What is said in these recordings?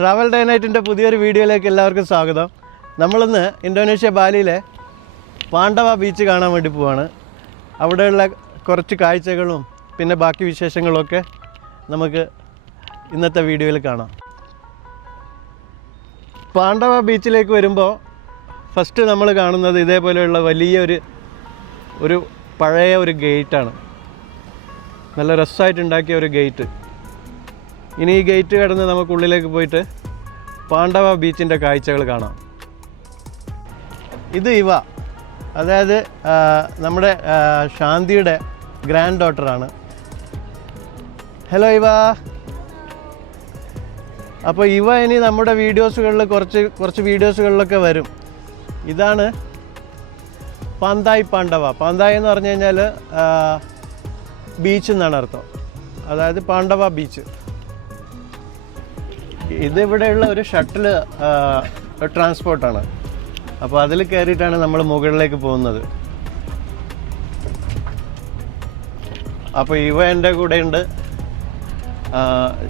Travel day നൈറ്റിൻ്റെ പുതിയൊരു വീഡിയോയിലേക്ക് എല്ലാവർക്കും സ്വാഗതം. നമ്മളിന്ന് ഇന്തോനേഷ്യ ബാലിയിലെ പാണ്ഡവ ബീച്ച് കാണാൻ വേണ്ടി പോവാണ്. അവിടെയുള്ള കുറച്ച് കാഴ്ചകളും പിന്നെ ബാക്കി വിശേഷങ്ങളൊക്കെ നമുക്ക് ഇന്നത്തെ വീഡിയോയിൽ കാണാം. പാണ്ഡവ ബീച്ചിലേക്ക് വരുമ്പോൾ ഫസ്റ്റ് നമ്മൾ കാണുന്നത് ഇതേപോലെയുള്ള വലിയൊരു പഴയ ഒരു ഗേറ്റാണ്. നല്ല രസമായിട്ടുണ്ടാക്കിയ ഒരു ഗേറ്റ്. ഇനി ഈ ഗേറ്റ് കടന്ന് നമുക്ക് ഉള്ളിലേക്ക് പോയിട്ട് പാണ്ഡവ ബീച്ചിൻ്റെ കാഴ്ചകൾ കാണാം. ഇത് ഇവ, അതായത് നമ്മുടെ ശാന്തിയുടെ ഗ്രാൻഡ് ഡോട്ടറാണ്. ഹലോ ഇവ. അപ്പോൾ ഇവ ഇനി നമ്മുടെ വീഡിയോസുകളിൽ കുറച്ച് വീഡിയോസുകളിലൊക്കെ വരും. ഇതാണ് പാന്തായ് പാണ്ഡവ. പാന്തായ് എന്ന് പറഞ്ഞു കഴിഞ്ഞാൽ ബീച്ച് എന്നാണ് അർത്ഥം, അതായത് പാണ്ഡവ ബീച്ച്. ഇതിവിടെയുള്ള ഒരു ഷട്ടിൽ ട്രാൻസ്പോർട്ടാണ്. അപ്പോൾ അതിൽ കയറിയിട്ടാണ് നമ്മൾ മുകളിലേക്ക് പോകുന്നത്. അപ്പോൾ ഇവ എൻ്റെ കൂടെ ഉണ്ട്,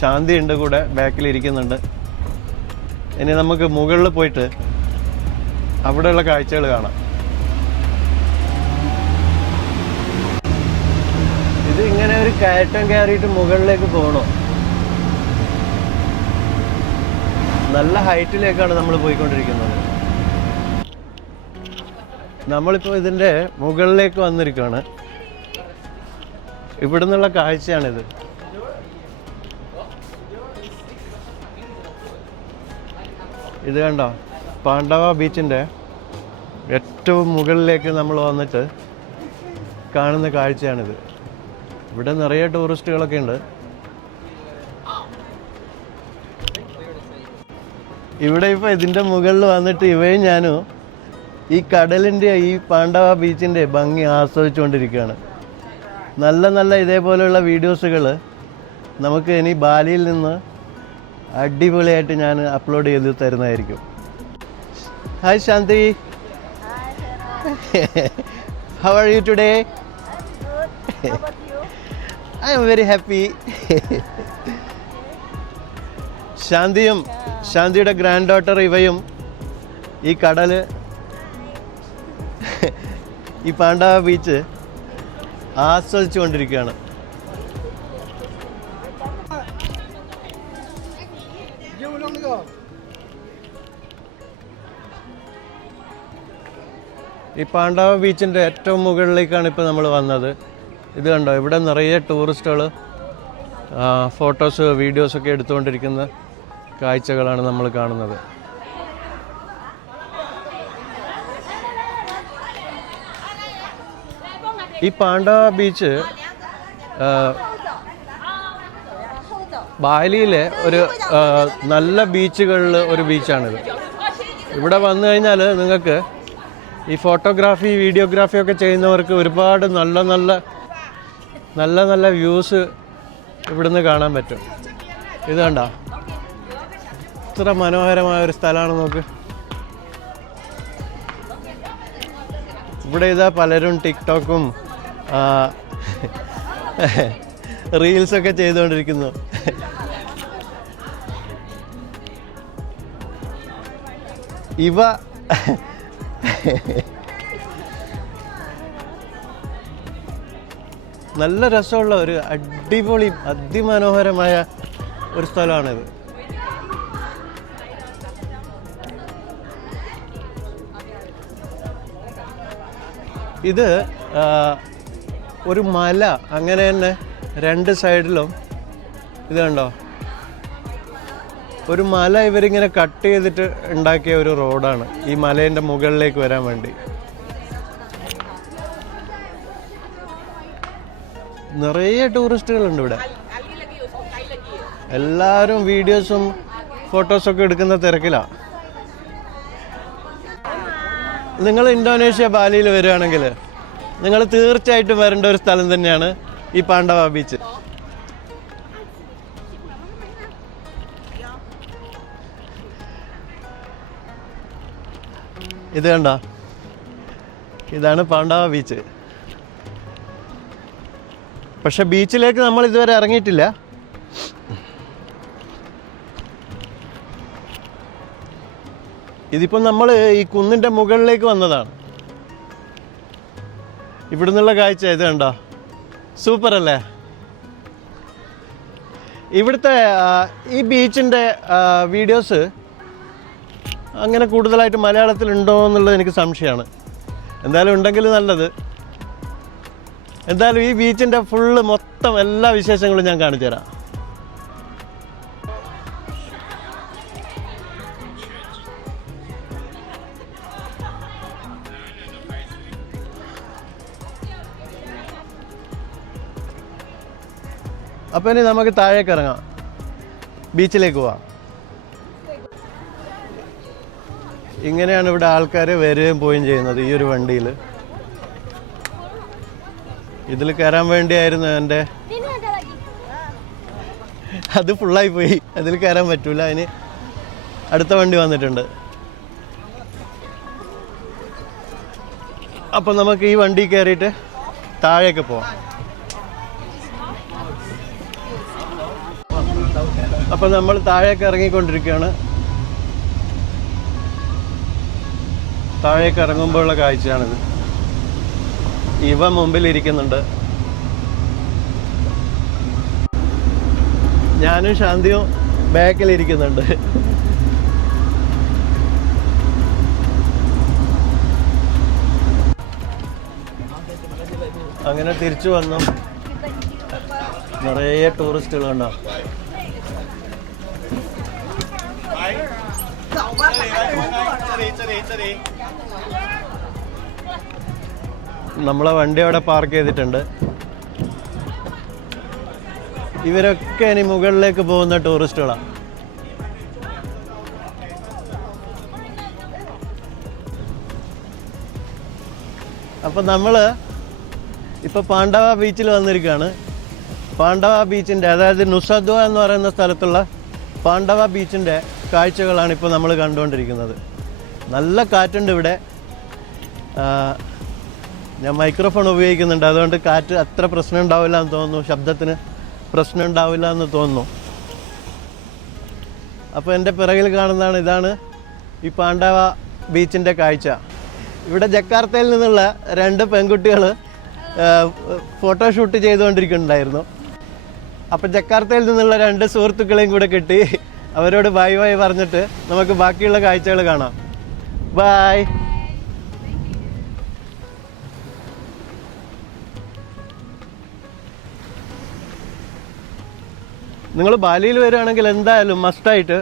ശാന്തി ഉണ്ട് കൂടെ, ബാക്കിലിരിക്കുന്നുണ്ട്. ഇനി നമുക്ക് മുകളിൽ പോയിട്ട് അവിടെയുള്ള കാഴ്ചകൾ കാണാം. ഇത് ഇങ്ങനെ ഒരു കയറ്റം കയറിയിട്ട് മുകളിലേക്ക് പോകണോ. നല്ല ഹൈറ്റിലേക്കാണ് നമ്മൾ പോയിക്കൊണ്ടിരിക്കുന്നത്. നമ്മളിപ്പോൾ ഇതിൻ്റെ മുകളിലേക്ക് വന്നിരിക്കുകയാണ്. ഇവിടെ നിന്നുള്ള കാഴ്ചയാണിത്. ഇത് കണ്ടോ, പാണ്ഡവ ബീച്ചിൻ്റെ ഏറ്റവും മുകളിലേക്ക് നമ്മൾ വന്നിട്ട് കാണുന്ന കാഴ്ചയാണിത്. ഇവിടെ നിറയെ ടൂറിസ്റ്റുകളൊക്കെ ഉണ്ട്. ഇവിടെ ഇപ്പോൾ ഇതിൻ്റെ മുകളിൽ വന്നിട്ട് ഇവയും ഞാനും ഈ കടലിൻ്റെ ഈ പാണ്ഡവ ബീച്ചിൻ്റെ ഭംഗി ആസ്വദിച്ചുകൊണ്ടിരിക്കുകയാണ്. നല്ല നല്ല ഇതേപോലെയുള്ള വീഡിയോസുകൾ നമുക്ക് ഇനി ബാലിയിൽ നിന്ന് അടിപൊളിയായിട്ട് ഞാൻ അപ്ലോഡ് ചെയ്ത് തരുന്നതായിരിക്കും. Hi Shanti. How are you today? I am very happy. ശാന്തിയുടെ ഗ്രാൻഡ് ഡോട്ടർ ഇവയും ഈ കടല്, ഈ പാണ്ഡവ ബീച്ച് ആസ്വദിച്ചു കൊണ്ടിരിക്കുകയാണ്. ഈ പാണ്ഡവ ബീച്ചിൻ്റെ ഏറ്റവും മുകളിലേക്കാണ് ഇപ്പോൾ നമ്മൾ വന്നത്. ഇത് കണ്ടോ, ഇവിടെ നിറയെ ടൂറിസ്റ്റുകൾ ഫോട്ടോസ് വീഡിയോസൊക്കെ എടുത്തുകൊണ്ടിരിക്കുന്ന കാഴ്ചകളാണ് നമ്മൾ കാണുന്നത്. ഈ പാണ്ഡവ ബീച്ച് ബാലിയിലെ ഒരു നല്ല ബീച്ചുകളിൽ ഒരു ബീച്ചാണിത്. ഇവിടെ വന്നു കഴിഞ്ഞാൽ നിങ്ങൾക്ക് ഈ ഫോട്ടോഗ്രാഫി വീഡിയോഗ്രാഫി ഒക്കെ ചെയ്യുന്നവർക്ക് ഒരുപാട് നല്ല നല്ല വ്യൂസ് ഇവിടുന്ന് കാണാൻ പറ്റും. ഇത് കണ്ടോ, ഇത്ര മനോഹരമായ ഒരു സ്ഥലമാണ്. നോക്ക്, ഇവിടെ ഇതാ പലരും ടിക്ടോക്കും റീൽസൊക്കെ ചെയ്തുകൊണ്ടിരിക്കുന്നു. ഇവ നല്ല രസമുള്ള ഒരു അടിപൊളി അതിമനോഹരമായ ഒരു സ്ഥലമാണിത്. ഇത് ഒരു മല, അങ്ങനെ തന്നെ രണ്ട് സൈഡിലും ഇത് കണ്ടോ, ഒരു മല ഇവരിങ്ങനെ കട്ട് ചെയ്തിട്ട് ഉണ്ടാക്കിയ ഒരു റോഡാണ് ഈ മലേൻ്റെ മുകളിലേക്ക് വരാൻ വേണ്ടി. നിറയെ ടൂറിസ്റ്റുകളുണ്ട് ഇവിടെ. എല്ലാവരും വീഡിയോസും ഫോട്ടോസൊക്കെ എടുക്കുന്ന തിരക്കിലാണ്. നിങ്ങൾ ഇന്തോനേഷ്യ ബാലിയിൽ വരികയാണെങ്കിൽ നിങ്ങൾ തീർച്ചയായിട്ടും വരേണ്ട ഒരു സ്ഥലം തന്നെയാണ് ഈ പാണ്ഡവ ബീച്ച്. ഇത് കണ്ടോ, ഇതാണ് പാണ്ഡവ ബീച്ച്. പക്ഷെ ബീച്ചിലേക്ക് നമ്മൾ ഇതുവരെ ഇറങ്ങിയിട്ടില്ല. ഇതിപ്പോൾ നമ്മൾ ഈ കുന്നിൻ്റെ മുകളിലേക്ക് വന്നതാണ്. ഇവിടെ നിന്നുള്ള കാഴ്ച ഇത് കണ്ടോ, സൂപ്പർ അല്ലേ? ഇവിടുത്തെ ഈ ബീച്ചിൻ്റെ വീഡിയോസ് അങ്ങനെ കൂടുതലായിട്ട് മലയാളത്തിലുണ്ടോ എന്നുള്ളത് എനിക്ക് സംശയമാണ്. എന്തായാലും ഉണ്ടെങ്കിൽ നല്ലത്. എന്തായാലും ഈ ബീച്ചിൻ്റെ ഫുള്ള് മൊത്തം എല്ലാ വിശേഷങ്ങളും ഞാൻ കാണിച്ചു തരാം. അപ്പോൾ ഇനി നമുക്ക് താഴേക്ക് ഇറങ്ങാം, ബീച്ചിലേക്ക് പോവാം. ഇങ്ങനെയാണ് ഇവിടെ ആൾക്കാർ വരികയും പോവുകയും ചെയ്യുന്നത് ഈ ഒരു വണ്ടിയിൽ. ഇതിൽ കയറാൻ വേണ്ടിയായിരുന്നു എൻ്റെ, അത് ഫുള്ളായി പോയി, അതിൽ കയറാൻ പറ്റൂല. അതിന് അടുത്ത വണ്ടി വന്നിട്ടുണ്ട്. അപ്പം നമുക്ക് ഈ വണ്ടി കയറിയിട്ട് താഴേക്ക് പോവാം. അപ്പം നമ്മൾ താഴേക്ക് ഇറങ്ങിക്കൊണ്ടിരിക്കുകയാണ്. താഴേക്ക് ഇറങ്ങുമ്പോഴുള്ള കാഴ്ചയാണിത്. ഇവ മുമ്പിലിരിക്കുന്നുണ്ട്, ഞാനും ശാന്തിയും ബാക്കിലിരിക്കുന്നുണ്ട്. അങ്ങനെ തിരിച്ചു വന്നു. നിറയെ ടൂറിസ്റ്റുകളുണ്ടാവും. നമ്മളെ വണ്ടി അവിടെ പാർക്ക് ചെയ്തിട്ടുണ്ട്. ഇവരൊക്കെ ഇനി മുകളിലേക്ക് പോകുന്ന ടൂറിസ്റ്റുകളാണ്. അപ്പം നമ്മൾ ഇപ്പോൾ പാണ്ഡവ ബീച്ചിൽ വന്നിരിക്കുകയാണ്. പാണ്ഡവ ബീച്ചിൻ്റെ, അതായത് നുസദ്വ എന്ന് പറയുന്ന സ്ഥലത്തുള്ള പാണ്ഡവ ബീച്ചിൻ്റെ കാഴ്ചകളാണ് ഇപ്പോൾ നമ്മൾ കണ്ടുകൊണ്ടിരിക്കുന്നത്. നല്ല കാറ്റുണ്ട് ഇവിടെ. ഞാൻ മൈക്രോഫോൺ ഉപയോഗിക്കുന്നുണ്ട്, അതുകൊണ്ട് കാറ്റ് അത്ര പ്രശ്നം ഉണ്ടാവില്ല എന്ന് തോന്നുന്നു, ശബ്ദത്തിന് പ്രശ്നം ഉണ്ടാവില്ല എന്ന് തോന്നുന്നു. അപ്പോൾ എൻ്റെ പിറകിൽ കാണുന്നതാണ്, ഇതാണ് ഈ പാണ്ഡവ ബീച്ചിൻ്റെ കാഴ്ച. ഇവിടെ ജക്കാർത്തയിൽ നിന്നുള്ള 2 പെൺകുട്ടികൾ ഫോട്ടോഷൂട്ട് ചെയ്തുകൊണ്ടിരിക്കുന്നുണ്ടായിരുന്നു. അപ്പം ജക്കാർത്തയിൽ നിന്നുള്ള 2 സുഹൃത്തുക്കളെയും കൂടെ കിട്ടി. അവരോട് ബൈ ബൈ പറഞ്ഞിട്ട് നമുക്ക് ബാക്കിയുള്ള കാഴ്ചകൾ കാണാം. ബൈ. നിങ്ങൾ ബാലിയിൽ വരികയാണെങ്കിൽ എന്തായാലും മസ്റ്റായിട്ട്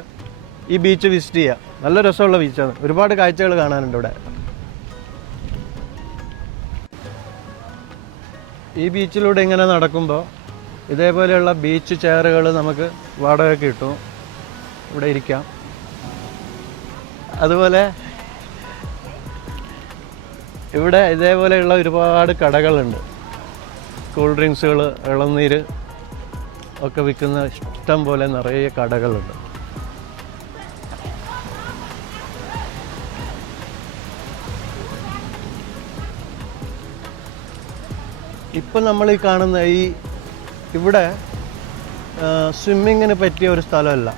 ഈ ബീച്ച് വിസിറ്റ് ചെയ്യുക. നല്ല രസമുള്ള ബീച്ചാണ്, ഒരുപാട് കാഴ്ചകൾ കാണാനുണ്ട് ഇവിടെ. ഈ ബീച്ചിലൂടെ ഇങ്ങനെ നടക്കുമ്പോൾ ഇതേപോലെയുള്ള ബീച്ച് ചെയറുകൾ നമുക്ക് വാടകയ്ക്ക് കിട്ടും, ഇവിടെ ഇരിക്കാം. അതുപോലെ ഇവിടെ ഇതേപോലെയുള്ള ഒരുപാട് കടകളുണ്ട്. കൂൾ ഡ്രിങ്ക്സുകൾ, ഇളനീര് ഒക്കെ വിൽക്കുന്ന ഇഷ്ടം പോലെ നിറയെ കടകളുണ്ട്. ഇപ്പം നമ്മൾ ഈ കാണുന്ന ഇവിടെ സ്വിമ്മിങ്ങിന് പറ്റിയ ഒരു സ്ഥലമല്ല.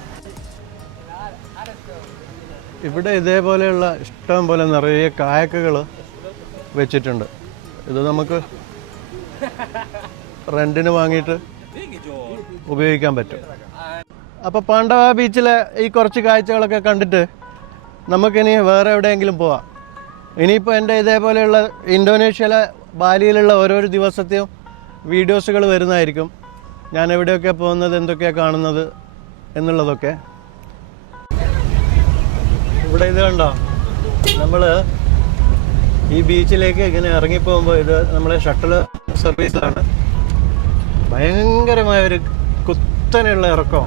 ഇവിടെ ഇതേപോലെയുള്ള ഇഷ്ടം പോലെ നിറയെ കായക്കുകൾ വെച്ചിട്ടുണ്ട്. ഇത് നമുക്ക് റെൻറ്റിന് വാങ്ങിയിട്ട് ഉപയോഗിക്കാൻ പറ്റും. അപ്പോൾ പാണ്ഡവ ബീച്ചിലെ ഈ കുറച്ച് കാഴ്ചകളൊക്കെ കണ്ടിട്ട് നമുക്കിനി വേറെ എവിടെയെങ്കിലും പോവാം. ഇനിയിപ്പോൾ എൻ്റെ ഇതേപോലെയുള്ള ഇന്തോനേഷ്യയിലെ ബാലിയിലുള്ള ഓരോരോ ദിവസത്തെയും വീഡിയോസുകൾ വരുന്നതായിരിക്കും. ഞാൻ എവിടെയൊക്കെ പോകുന്നത്, എന്തൊക്കെയാണ് കാണുന്നത് എന്നുള്ളതൊക്കെ. ഇവിടെ ഇത് കണ്ടോ, നമ്മൾ ഈ ബീച്ചിലേക്ക് ഇങ്ങനെ ഇറങ്ങിപ്പോകുമ്പോൾ ഇത് നമ്മളെ ഷട്ടിൽ സർവീസാണ്. ഭയങ്കരമായൊരു കുത്തനെയുള്ള ഇറക്കം.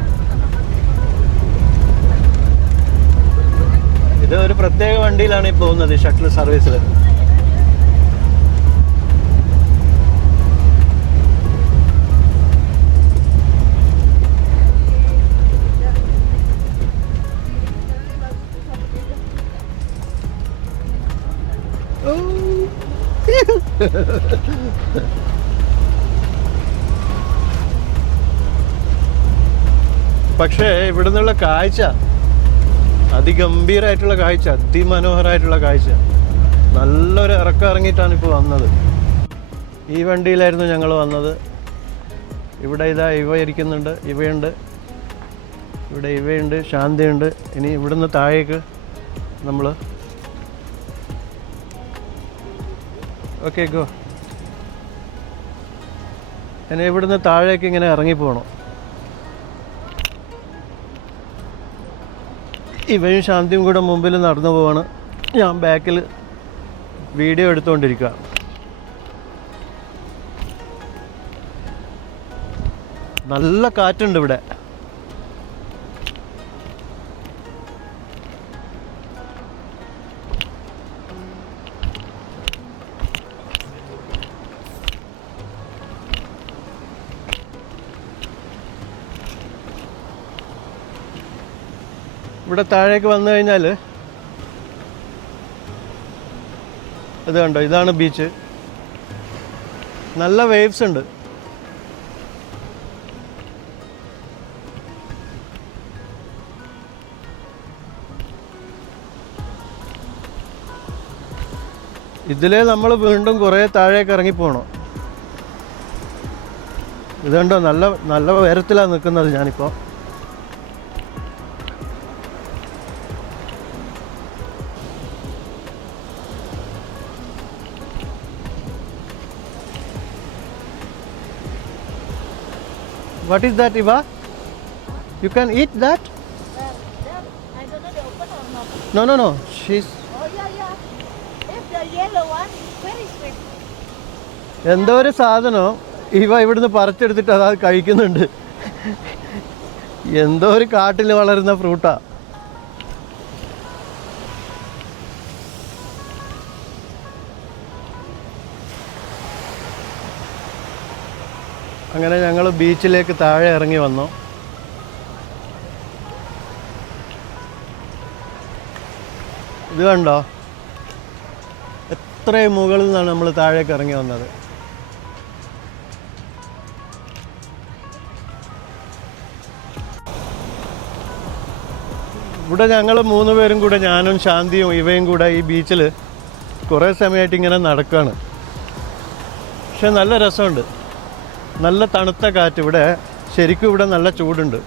ഇത് ഒരു പ്രത്യേക വണ്ടിയിലാണ് ഈ പോകുന്നത്, ഈ ഷട്ടിൽ സർവീസിൽ. പക്ഷേ ഇവിടെ നിന്നുള്ള കാഴ്ച അതിഗംഭീരമായിട്ടുള്ള കാഴ്ച, അതിമനോഹരമായിട്ടുള്ള കാഴ്ച. നല്ലൊരു ഇറക്കം ഇറങ്ങിയിട്ടാണ് ഇപ്പോൾ വന്നത്. ഈ വണ്ടിയിലായിരുന്നു ഞങ്ങൾ വന്നത്. ഇവിടെ ഇതാ ഇവ ഇരിക്കുന്നുണ്ട്, ഇവയുണ്ട്, ഇവിടെ ഇവയുണ്ട്, ശാന്തിയുണ്ട്. ഇനി ഇവിടുന്ന് താഴേക്ക് നമ്മൾ ഓക്കെ ഗോ. ഇനി ഇവിടുന്ന് താഴേക്ക് ഇങ്ങനെ ഇറങ്ങിപ്പോകണം. ഇവയും ശാന്തിയും കൂടെ മുമ്പിൽ നടന്നു പോവാണ്, ഞാൻ ബാക്കിൽ വീഡിയോ എടുത്തുകൊണ്ടിരിക്കുക. നല്ല കാറ്റുണ്ട് ഇവിടെ. ഇവിടെ താഴേക്ക് വന്നു കഴിഞ്ഞാൽ ഇത് കണ്ടോ, ഇതാണ് ബീച്ച്. നല്ല വേവ്സ് ഉണ്ട്. ഇതിലേ നമ്മൾ വീണ്ടും കുറേ താഴേക്ക് ഇറങ്ങിപ്പോകണം. ഇത് കണ്ടോ, നല്ല നല്ല ഉയരത്തിലാണ് നിൽക്കുന്നത് ഞാനിപ്പോൾ. What is that, Iva? You can eat that? I don't know they open or not. No, no, no. She's Oh yeah. If the yellow one is very sweet. എന്തോ ഒരു സാധനം ഇവ ഇവിടുന്ന് പറിച്ചെടുത്തിട്ട് അത് കഴിക്കുന്നുണ്ട്. എന്തോ ഒരു കാട്ടിൽ വളരുന്ന ഫ്രൂട്ടാ. അങ്ങനെ ഞങ്ങൾ ബീച്ചിലേക്ക് താഴെ ഇറങ്ങി വന്നു. ഇത് കണ്ടോ, എത്രയും മുകളിൽ നിന്നാണ് നമ്മൾ താഴേക്ക് ഇറങ്ങി വന്നത്. ഇവിടെ ഞങ്ങൾ 3 പേരും കൂടെ, ഞാനും ശാന്തിയും ഇവയും കൂടെ ഈ ബീച്ചിൽ കുറേ സമയമായിട്ട് ഇങ്ങനെ നടക്കുകയാണ്. പക്ഷെ നല്ല രസമുണ്ട്, നല്ല തണുത്ത കാറ്റ്. ഇവിടെ ശരിക്കും ഇവിടെ നല്ല ചൂടുണ്ട്,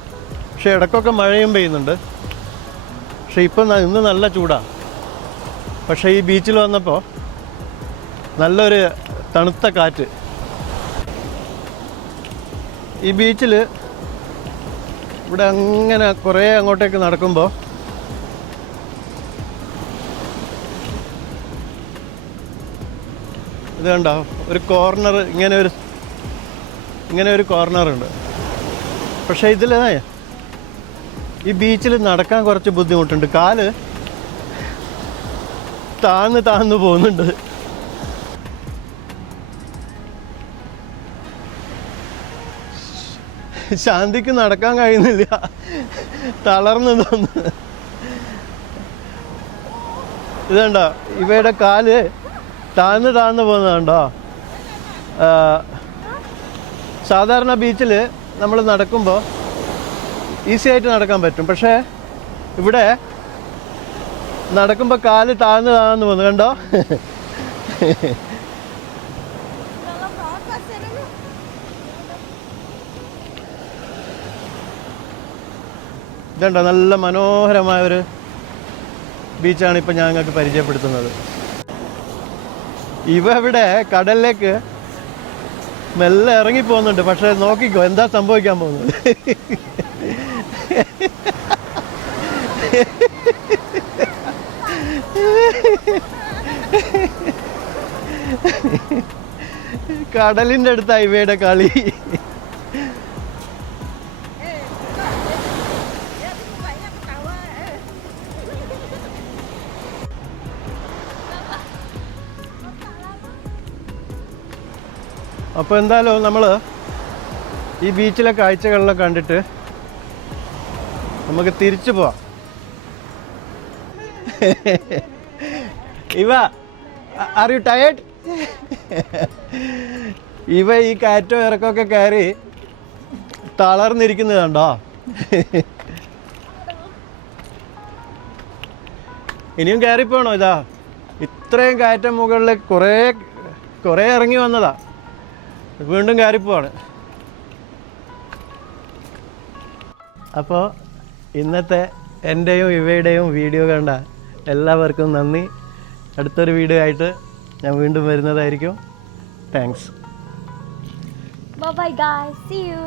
പക്ഷെ ഇടയ്ക്കൊക്കെ മഴയും പെയ്യുന്നുണ്ട്. പക്ഷെ ഇപ്പം ഇന്ന് നല്ല ചൂടാണ്. പക്ഷേ ഈ ബീച്ചിൽ വന്നപ്പോൾ നല്ലൊരു തണുത്ത കാറ്റ്. ഈ ബീച്ചിൽ ഇവിടെ അങ്ങനെ കുറേ അങ്ങോട്ടേക്ക് നടക്കുമ്പോൾ ഇത് കണ്ടോ, ഒരു കോർണർ, ഇങ്ങനെ ഒരു കോർണറുണ്ട്. പക്ഷേ ഇതിൽ ഈ ബീച്ചിൽ നടക്കാൻ കുറച്ച് ബുദ്ധിമുട്ടുണ്ട്. കാല് താഴ്ന്നു പോകുന്നുണ്ട്. ശാന്തിക്ക് നടക്കാൻ കഴിയുന്നില്ല, തളർന്നു തോന്നുന്നു. ഇതുണ്ടോ, ഇവയുടെ കാല് താഴ്ന്നു പോകുന്നതുണ്ടോ. സാധാരണ ബീച്ചിൽ നമ്മൾ നടക്കുമ്പോൾ ഈസി ആയിട്ട് നടക്കാൻ പറ്റും, പക്ഷേ ഇവിടെ നടക്കുമ്പോൾ കാല് താഴ്ന്നു പോകുന്നു. കണ്ടോ, ഇതുണ്ടോ, നല്ല മനോഹരമായൊരു ബീച്ചാണ് ഇപ്പം ഞങ്ങൾക്ക് പരിചയപ്പെടുത്തുന്നത്. ഇവ ഇവിടെ കടലിലേക്ക് മെല്ലെ ഇറങ്ങിപ്പോകുന്നുണ്ട്. പക്ഷെ നോക്കിക്കോ എന്താ സംഭവിക്കാൻ പോകുന്നത്. കടലിൻ്റെ അടുത്തായി ഇവയുടെ കളി. അപ്പോൾ എന്തായാലും നമ്മൾ ഈ ബീച്ചിലെ കാഴ്ചകളെല്ലാം കണ്ടിട്ട് നമുക്ക് തിരിച്ചു പോവാം. ഇവ, ആർ യു ടയേർഡ്? ഇവ ഈ കാറ്റോ ഇറക്കമൊക്കെ കയറി തളർന്നിരിക്കുന്നത് കണ്ടോ. ഇനിയും കയറിപ്പോണോ? ഇതാ ഇത്രയും കയറ്റം മുകളിൽ കുറേ ഇറങ്ങി വന്നതാ, വീണ്ടും കയറിപ്പോവാണ്. അപ്പോൾ ഇന്നത്തെ എൻ്റെയും ഇവയുടെയും വീഡിയോ കണ്ട എല്ലാവർക്കും നന്ദി. അടുത്തൊരു വീഡിയോ ആയിട്ട് ഞാൻ വീണ്ടും വരുന്നതായിരിക്കും. Thanks. Bye bye guys. See you.